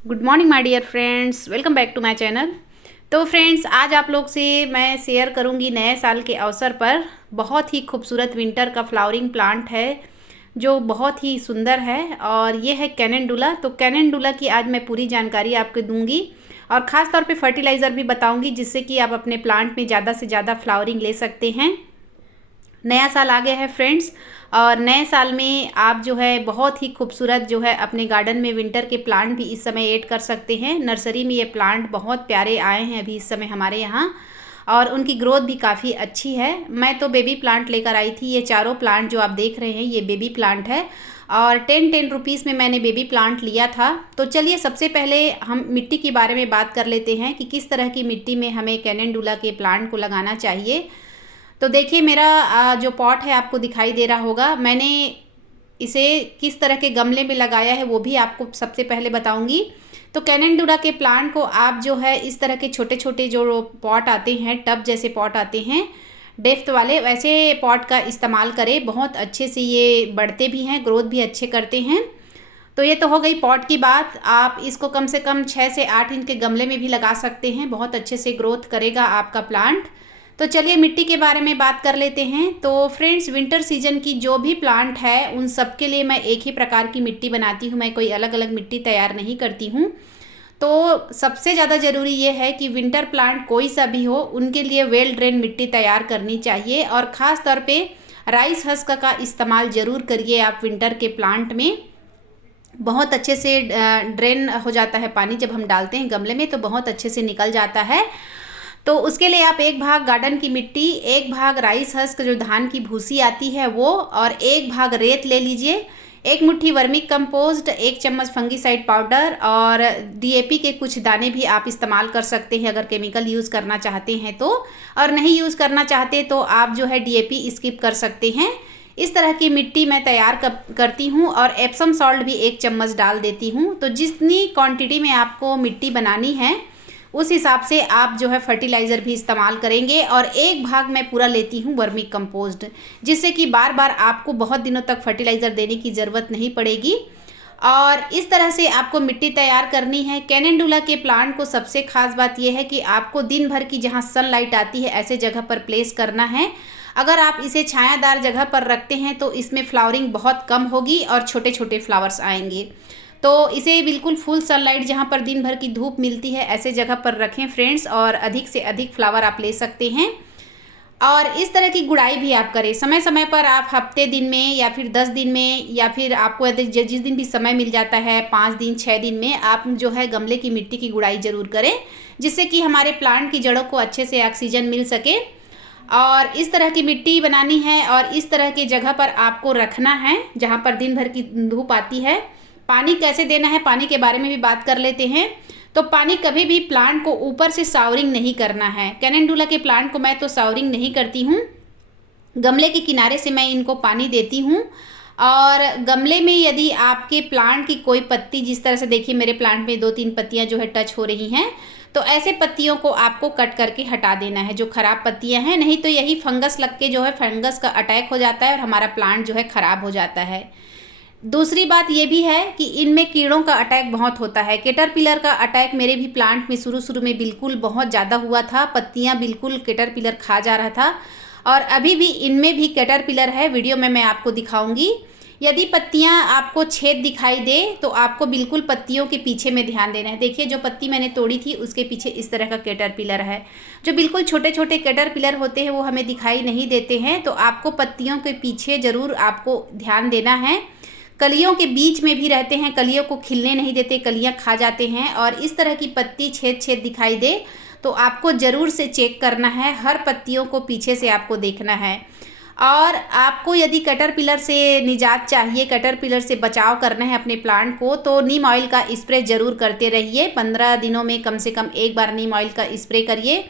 Good morning my dear friends, welcome back to my channel. तो friends, आज आप लोग से मैं शेयर करूंगी नए साल के अवसर पर बहुत ही खूबसूरत विंटर का फ्लावरिंग प्लांट है जो बहुत ही सुंदर है और ये है कैनेंडुला। तो कैनेंडुला की आज मैं पूरी जानकारी आपको दूंगी और ख़ास तौर पे फर्टिलाइज़र भी बताऊंगी जिससे कि आप अपने प्लांट में ज़्यादा से ज़्यादा फ्लावरिंग ले सकते हैं। नया साल आ गया है फ्रेंड्स, और नए साल में आप जो है बहुत ही खूबसूरत जो है अपने गार्डन में विंटर के प्लांट भी इस समय ऐड कर सकते हैं। नर्सरी में ये प्लांट बहुत प्यारे आए हैं अभी इस समय हमारे यहाँ, और उनकी ग्रोथ भी काफ़ी अच्छी है। मैं तो बेबी प्लांट लेकर आई थी। ये चारों प्लांट जो आप देख रहे हैं ये बेबी प्लांट है और 10 रुपीज़ में मैंने बेबी प्लांट लिया था। तो चलिए सबसे पहले हम मिट्टी के बारे में बात कर लेते हैं कि किस तरह की मिट्टी में हमें कैनेंडुला के प्लांट को लगाना चाहिए। तो देखिए मेरा जो पॉट है आपको दिखाई दे रहा होगा। मैंने इसे किस तरह के गमले में लगाया है वो भी आपको सबसे पहले बताऊंगी। तो कैनेंडुला के प्लांट को आप जो है इस तरह के छोटे छोटे जो पॉट आते हैं, टब जैसे पॉट आते हैं डेप्थ वाले, वैसे पॉट का इस्तेमाल करें। बहुत अच्छे से ये बढ़ते भी हैं, ग्रोथ भी अच्छे करते हैं। तो ये तो हो गई पॉट की बात। आप इसको कम से कम 6 से 8 इंच के गमले में भी लगा सकते हैं, बहुत अच्छे से ग्रोथ करेगा आपका प्लांट। तो चलिए मिट्टी के बारे में बात कर लेते हैं। तो फ्रेंड्स, विंटर सीजन की जो भी प्लांट है उन सब के लिए मैं एक ही प्रकार की मिट्टी बनाती हूँ, मैं कोई अलग अलग मिट्टी तैयार नहीं करती हूँ। तो सबसे ज़्यादा ज़रूरी ये है कि विंटर प्लांट कोई सा भी हो उनके लिए वेल ड्रेन मिट्टी तैयार करनी चाहिए, और ख़ास तौर पे राइस हस्क का इस्तेमाल ज़रूर करिए आप विंटर के प्लांट में। बहुत अच्छे से ड्रेन हो जाता है पानी, जब हम डालते हैं गमले में तो बहुत अच्छे से निकल जाता है। तो उसके लिए आप एक भाग गार्डन की मिट्टी, एक भाग राइस हस्क जो धान की भूसी आती है वो, और एक भाग रेत ले लीजिए, एक मुट्ठी वर्मी कंपोस्ट, 1 चम्मच फंगीसाइड पाउडर और डीएपी के कुछ दाने भी आप इस्तेमाल कर सकते हैं अगर केमिकल यूज़ करना चाहते हैं तो। और नहीं यूज़ करना चाहते तो आप जो है डीएपी स्किप कर सकते हैं। इस तरह की मिट्टी मैं तैयार करती हूँ और एप्सम सॉल्ट भी 1 चम्मच डाल देती हूँ। तो जितनी क्वांटिटी में आपको मिट्टी बनानी है उस हिसाब से आप जो है फर्टिलाइज़र भी इस्तेमाल करेंगे। और एक भाग मैं पूरा लेती हूँ वर्मी कंपोस्ट, जिससे कि बार बार आपको बहुत दिनों तक फर्टिलाइज़र देने की ज़रूरत नहीं पड़ेगी। और इस तरह से आपको मिट्टी तैयार करनी है। कैनेंडुला के प्लांट को सबसे खास बात यह है कि आपको दिन भर की जहाँ सनलाइट आती है ऐसे जगह पर प्लेस करना है। अगर आप इसे छायादार जगह पर रखते हैं तो इसमें फ्लावरिंग बहुत कम होगी और छोटे छोटे फ्लावर्स आएंगे। तो इसे बिल्कुल फुल सनलाइट जहाँ पर दिन भर की धूप मिलती है ऐसे जगह पर रखें फ्रेंड्स, और अधिक से अधिक फ्लावर आप ले सकते हैं। और इस तरह की गुड़ाई भी आप करें समय समय पर। आप हफ्ते दिन में या फिर 10 दिन में, या फिर आपको यदि जिस दिन भी समय मिल जाता है 5 दिन 6 दिन में, आप जो है गमले की मिट्टी की गुड़ाई ज़रूर करें, जिससे कि हमारे प्लांट की जड़ों को अच्छे से ऑक्सीजन मिल सके। और इस तरह की मिट्टी बनानी है और इस तरह की जगह पर आपको रखना है जहाँ पर दिन भर की धूप आती है। पानी कैसे देना है, पानी के बारे में भी बात कर लेते हैं। तो पानी कभी भी प्लांट को ऊपर से शावरिंग नहीं करना है। कैनेंडुला के प्लांट को मैं तो शावरिंग नहीं करती हूँ, गमले के किनारे से मैं इनको पानी देती हूँ। और गमले में यदि आपके प्लांट की कोई पत्ती, जिस तरह से देखिए मेरे प्लांट में 2-3 पत्तियाँ जो है टच हो रही हैं, तो ऐसे पत्तियों को आपको कट करके हटा देना है जो ख़राब पत्तियाँ हैं। नहीं तो यही फंगस लग के जो है फंगस का अटैक हो जाता है और हमारा प्लांट जो है ख़राब हो जाता है। दूसरी बात ये भी है कि इनमें कीड़ों का अटैक बहुत होता है। कैटरपिलर का अटैक मेरे भी प्लांट में शुरू में बिल्कुल बहुत ज़्यादा हुआ था, पत्तियां बिल्कुल कैटरपिलर खा जा रहा था, और अभी भी इनमें भी कैटरपिलर है। वीडियो में मैं आपको दिखाऊंगी। यदि पत्तियां आपको छेद दिखाई दे तो आपको बिल्कुल पत्तियों के पीछे में ध्यान देना है। देखिए जो पत्ती मैंने तोड़ी थी उसके पीछे इस तरह का कैटरपिलर है। जो बिल्कुल छोटे छोटे कैटरपिलर होते हैं वो हमें दिखाई नहीं देते हैं, तो आपको पत्तियों के पीछे ज़रूर आपको ध्यान देना है। कलियों के बीच में भी रहते हैं, कलियों को खिलने नहीं देते, कलियां खा जाते हैं। और इस तरह की पत्ती छेद छेद दिखाई दे तो आपको ज़रूर से चेक करना है, हर पत्तियों को पीछे से आपको देखना है। और आपको यदि कैटरपिलर से निजात चाहिए, कैटरपिलर से बचाव करना है अपने प्लांट को, तो नीम ऑयल का स्प्रे ज़रूर करते रहिए। 15 दिनों में कम से कम एक बार नीम ऑयल का स्प्रे करिए।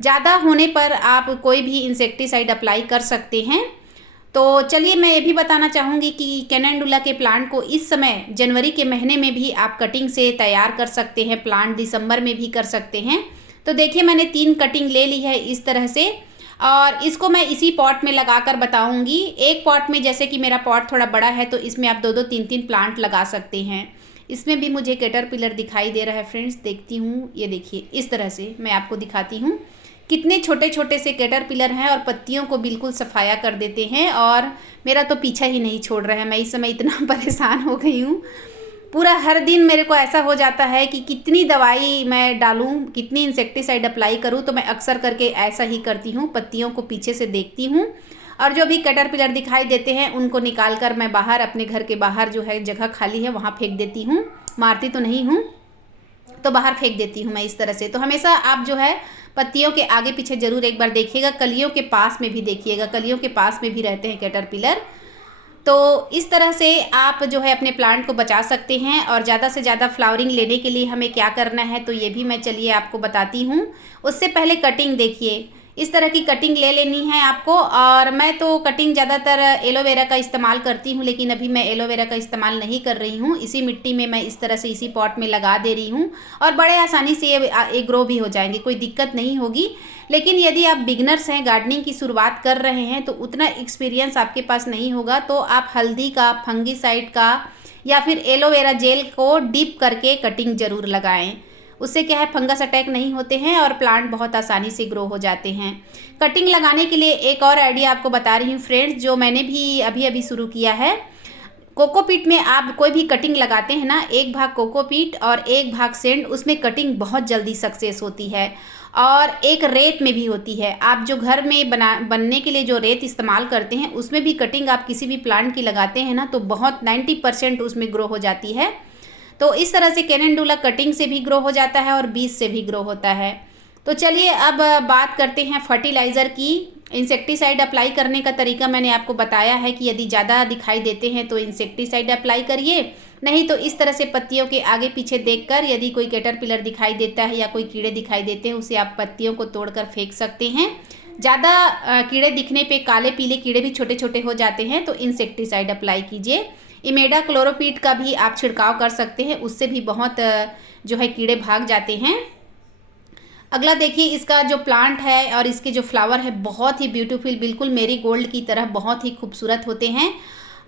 ज़्यादा होने पर आप कोई भी इंसेक्टिसाइड अप्लाई कर सकते हैं। तो चलिए मैं ये भी बताना चाहूँगी कि कैनेंडुला के प्लांट को इस समय जनवरी के महीने में भी आप कटिंग से तैयार कर सकते हैं, प्लांट दिसंबर में भी कर सकते हैं। तो देखिए मैंने 3 कटिंग ले ली है इस तरह से, और इसको मैं इसी पॉट में लगाकर बताऊंगी। एक पॉट में, जैसे कि मेरा पॉट थोड़ा बड़ा है तो इसमें आप 2-2 3-3 प्लांट लगा सकते हैं। इसमें भी मुझे कैटरपिलर दिखाई दे रहा है फ्रेंड्स, देखती हूँ। ये देखिए इस तरह से मैं आपको दिखाती हूँ कितने छोटे छोटे से कैटरपिलर हैं और पत्तियों को बिल्कुल सफाया कर देते हैं और मेरा तो पीछा ही नहीं छोड़ रहा है। मैं इस समय इतना परेशान हो गई हूँ, पूरा हर दिन मेरे को ऐसा हो जाता है कि कितनी दवाई मैं डालूं, कितनी इंसेक्टिसाइड अप्लाई करूं। तो मैं अक्सर करके ऐसा ही करती हूं, पत्तियों को पीछे से देखती हूं और जो भी कैटरपिलर दिखाई देते हैं उनको निकाल कर मैं बाहर, अपने घर के बाहर जो है जगह खाली है वहाँ फेंक देती हूँ। मारती तो नहीं हूँ, तो बाहर फेंक देती हूँ मैं इस तरह से। तो हमेशा आप जो है पत्तियों के आगे पीछे ज़रूर एक बार देखिएगा, कलियों के पास में भी देखिएगा, कलियों के पास में भी रहते हैं कैटरपिलर। तो इस तरह से आप जो है अपने प्लांट को बचा सकते हैं। और ज़्यादा से ज़्यादा फ्लावरिंग लेने के लिए हमें क्या करना है तो ये भी मैं चलिए आपको बताती हूँ। उससे पहले कटिंग देखिए, इस तरह की कटिंग ले लेनी है आपको। और मैं तो कटिंग ज़्यादातर एलोवेरा का इस्तेमाल करती हूँ, लेकिन अभी मैं एलोवेरा का इस्तेमाल नहीं कर रही हूँ। इसी मिट्टी में मैं इस तरह से इसी पॉट में लगा दे रही हूँ और बड़े आसानी से ये ग्रो भी हो जाएंगे, कोई दिक्कत नहीं होगी। लेकिन यदि आप बिगनर्स हैं, गार्डनिंग की शुरुआत कर रहे हैं, तो उतना एक्सपीरियंस आपके पास नहीं होगा, तो आप हल्दी का, फंगीसाइड का या फिर एलोवेरा जेल को डीप करके कटिंग ज़रूर लगाएं। उससे क्या है, फंगस अटैक नहीं होते हैं और प्लांट बहुत आसानी से ग्रो हो जाते हैं। कटिंग लगाने के लिए एक और आइडिया आपको बता रही हूँ फ्रेंड्स, जो मैंने भी अभी अभी शुरू किया है। कोकोपीट में आप कोई भी कटिंग लगाते हैं ना, एक भाग कोकोपीट और एक भाग सेंड, उसमें कटिंग बहुत जल्दी सक्सेस होती है। और एक रेत में भी होती है। आप जो घर में बनने के लिए जो रेत इस्तेमाल करते हैं उसमें भी कटिंग आप किसी भी प्लांट की लगाते हैं ना, तो बहुत 90% उसमें ग्रो हो जाती है। तो इस तरह से कैलेंडुला कटिंग से भी ग्रो हो जाता है और बीज से भी ग्रो होता है। तो चलिए अब बात करते हैं फर्टिलाइज़र की। इंसेक्टिसाइड अप्लाई करने का तरीका मैंने आपको बताया है कि यदि ज़्यादा दिखाई देते हैं तो इंसेक्टिसाइड अप्लाई करिए, नहीं तो इस तरह से पत्तियों के आगे पीछे देखकर यदि कोई कैटरपिलर दिखाई देता है या कोई कीड़े दिखाई देते हैं, उसे आप पत्तियों को तोड़कर फेंक सकते हैं। ज़्यादा कीड़े दिखने पे, काले पीले कीड़े भी छोटे छोटे हो जाते हैं, तो इंसेक्टिसाइड अप्लाई कीजिए। इमेडा क्लोरोपीट का भी आप छिड़काव कर सकते हैं, उससे भी बहुत जो है कीड़े भाग जाते हैं। अगला देखिए, इसका जो प्लांट है और इसके जो फ्लावर है बहुत ही ब्यूटीफुल, बिल्कुल मेरी गोल्ड की तरह बहुत ही खूबसूरत होते हैं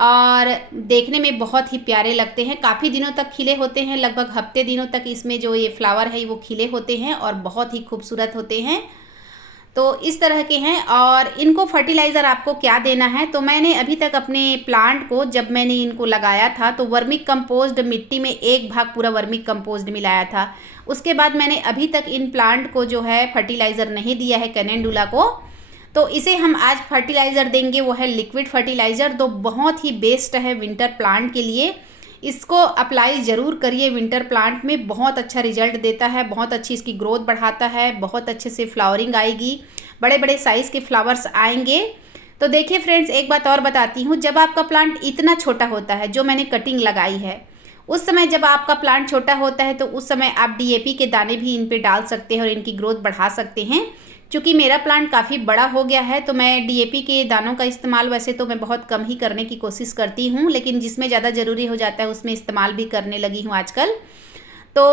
और देखने में बहुत ही प्यारे लगते हैं। काफ़ी दिनों तक खिले होते हैं, लगभग हफ्ते दिनों तक इसमें जो ये फ्लावर है वो खिले होते हैं और बहुत ही खूबसूरत होते हैं। तो इस तरह के हैं। और इनको फर्टिलाइज़र आपको क्या देना है, तो मैंने अभी तक अपने प्लांट को, जब मैंने इनको लगाया था तो वर्मिक कंपोस्ट मिट्टी में एक भाग पूरा वर्मिक कंपोस्ट मिलाया था। उसके बाद मैंने अभी तक इन प्लांट को जो है फर्टिलाइज़र नहीं दिया है कैलेंडुला को। तो इसे हम आज फर्टिलाइज़र देंगे, वो है लिक्विड फर्टिलाइज़र। तो बहुत ही बेस्ट है विंटर प्लांट के लिए, इसको अप्लाई ज़रूर करिए। विंटर प्लांट में बहुत अच्छा रिजल्ट देता है, बहुत अच्छी इसकी ग्रोथ बढ़ाता है, बहुत अच्छे से फ्लावरिंग आएगी, बड़े बड़े साइज़ के फ्लावर्स आएंगे। तो देखिए फ्रेंड्स, एक बात और बताती हूँ, जब आपका प्लांट इतना छोटा होता है, जो मैंने कटिंग लगाई है, उस समय जब आपका प्लांट छोटा होता है तो उस समय आप डीएपी के दाने भी इन पे डाल सकते हैं और इनकी ग्रोथ बढ़ा सकते हैं। चूँकि मेरा प्लांट काफ़ी बड़ा हो गया है तो मैं डीएपी के दानों का इस्तेमाल वैसे तो मैं बहुत कम ही करने की कोशिश करती हूँ, लेकिन जिसमें ज़्यादा ज़रूरी हो जाता है उसमें इस्तेमाल भी करने लगी हूँ आजकल। तो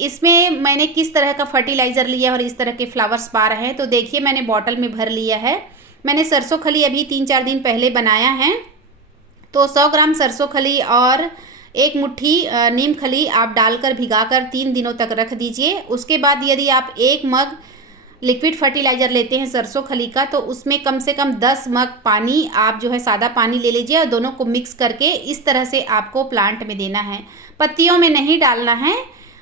इसमें मैंने किस तरह का फर्टिलाइज़र लिया और इस तरह के फ्लावर्स पा रहे हैं, तो देखिए मैंने बॉटल में भर लिया है। मैंने सरसों खली अभी 3-4 दिन पहले बनाया है, तो 100 ग्राम सरसों खली और 1 मुट्ठी नीम खली आप डालकर भिगाकर 3 दिनों तक रख दीजिए। उसके बाद यदि आप 1 मग लिक्विड फर्टिलाइज़र लेते हैं सरसों खली का, तो उसमें कम से कम 10 मग पानी आप जो है सादा पानी ले लीजिए और दोनों को मिक्स करके इस तरह से आपको प्लांट में देना है। पत्तियों में नहीं डालना है,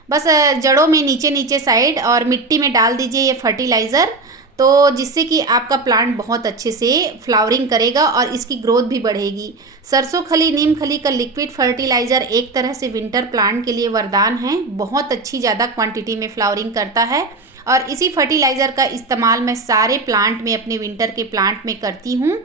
बस जड़ों में नीचे नीचे साइड और मिट्टी में डाल दीजिए ये फर्टिलाइज़र, तो जिससे कि आपका प्लांट बहुत अच्छे से फ्लावरिंग करेगा और इसकी ग्रोथ भी बढ़ेगी। सरसों खली, नीम खली का लिक्विड फर्टिलाइज़र एक तरह से विंटर प्लांट के लिए वरदान है, बहुत अच्छी ज़्यादा क्वांटिटी में फ्लावरिंग करता है। और इसी फर्टिलाइज़र का इस्तेमाल मैं सारे प्लांट में, अपने विंटर के प्लांट में करती हूँ।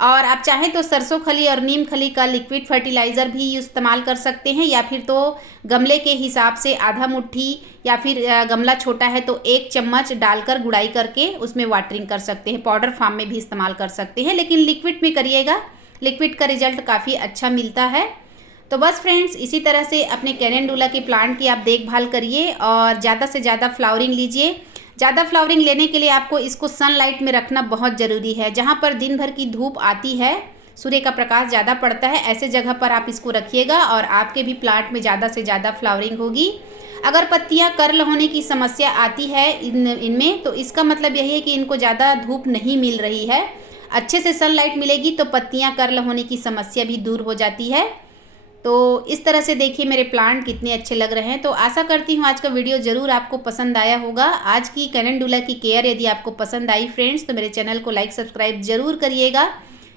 और आप चाहें तो सरसों खली और नीम खली का लिक्विड फर्टिलाइज़र भी इस्तेमाल कर सकते हैं, या फिर तो गमले के हिसाब से आधा मुट्ठी, या फिर गमला छोटा है तो 1 चम्मच डालकर गुड़ाई करके उसमें वाटरिंग कर सकते हैं। पाउडर फॉर्म में भी इस्तेमाल कर सकते हैं, लेकिन लिक्विड में करिएगा, लिक्विड का रिजल्ट काफ़ी अच्छा मिलता है। तो बस फ्रेंड्स, इसी तरह से अपने कैलेंडुला के प्लांट की आप देखभाल करिए और ज़्यादा से ज़्यादा फ्लावरिंग लीजिए। ज़्यादा फ्लावरिंग लेने के लिए आपको इसको सनलाइट में रखना बहुत ज़रूरी है। जहाँ पर दिन भर की धूप आती है, सूर्य का प्रकाश ज़्यादा पड़ता है, ऐसे जगह पर आप इसको रखिएगा और आपके भी प्लांट में ज़्यादा से ज़्यादा फ्लावरिंग होगी। अगर पत्तियां कर्ल होने की समस्या आती है इनमें तो इसका मतलब यही है कि इनको ज़्यादा धूप नहीं मिल रही है। अच्छे से सनलाइट मिलेगी तो पत्तियां कर्ल होने की समस्या भी दूर हो जाती है। तो इस तरह से देखिए मेरे प्लांट कितने अच्छे लग रहे हैं। तो आशा करती हूँ आज का वीडियो ज़रूर आपको पसंद आया होगा। आज की कैलेंडुला की केयर यदि आपको पसंद आई फ्रेंड्स तो मेरे चैनल को लाइक सब्सक्राइब जरूर करिएगा,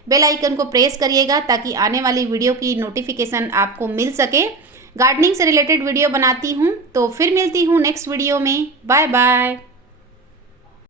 बेल आइकन को प्रेस करिएगा ताकि आने वाली वीडियो की नोटिफिकेशन आपको मिल सके। गार्डनिंग से रिलेटेड वीडियो बनाती हूँ, तो फिर मिलती हूँ नेक्स्ट वीडियो में। Bye bye.